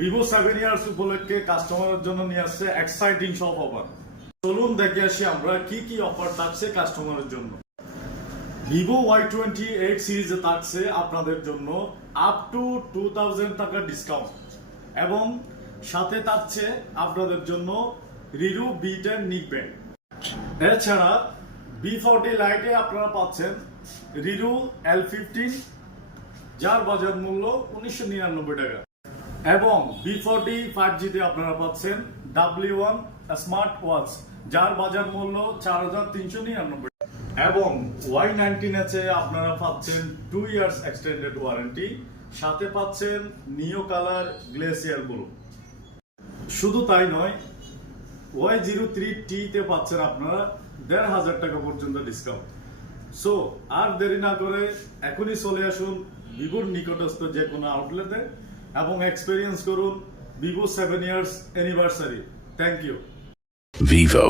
Vivo 7 years উপলক্ষে কাস্টমারের জন্য নিয়ে আসছে এক্সাইটিং সব অফার। চলুন দেখে আসি আমরা কি কি অফার থাকছে কাস্টমারের জন্য। ভিভো Y28 সিরিজে থাকছে আপনাদের জন্য আপ টু 2000 টাকা ডিসকাউন্ট এবং সাথে থাকছে আপনাদের জন্য রিরু B10 নিক ব্যান্ড। এছাড়া B40 লাইটে আপনারা পাচ্ছেন রিরু L15 যার বাজার মূল্য 1999 টাকা এবং B40 5G তে আপনারা পাচ্ছেন W1 স্মার্ট ওয়াচ যার বাজার মূল্য 4399 এবং Y19 আছে আপনারা পাচ্ছেন 2 ইয়ার্স এক্সটেন্ডেড ওয়ারেন্টি, সাথে পাচ্ছেন নিও কালার গ্লেসিয়ার ব্লু। শুধু তাই নয়, Y03T তে পাচ্ছেন আপনারা 1500 টাকা পর্যন্ত ডিসকাউন্ট। সো আর দেরি না করে এখনই চলে আসুন ভিভোর নিকটস্থ যে কোনো আউটলেটে এবং এক্সপেরিয়েন্স করুন Vivo 7 years anniversary. Thank you. Vivo.